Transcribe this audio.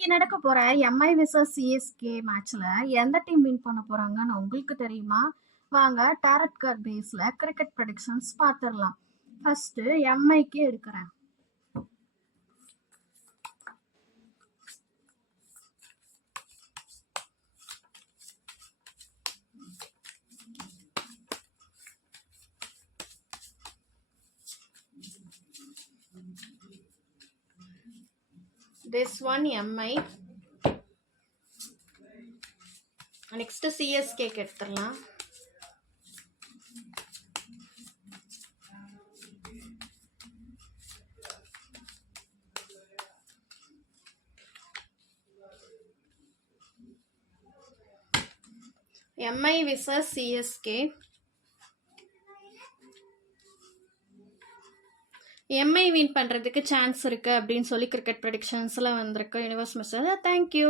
இன்னைக்கு நடக்க போற எம்ஐ விசஸ் சிஎஸ்கே மேட்ச்ல எந்த டீம் வின் பண்ண போறாங்கன்னு உங்களுக்கு தெரியுமா? வாங்க டாரட் கார்ட் பேஸ்ல கிரிக்கெட் ப்ரெடிக்ஷன்ஸ் பார்த்துடலாம். ஃபர்ஸ்ட் எம்ஐக்கு எடுக்கிறேன். This one MI. Next CSK எடுத்துடலாம். MI vs CSK. Mi win பண்ணுறதுக்கு சான்ஸ் இருக்குது அப்படின்னு சொல்லி கிரிக்கெட் ப்ரெடிக்ஷன்ஸில் வந்திருக்கு யூனிவர்ஸ் மெசேஜ். தேங்க்யூ.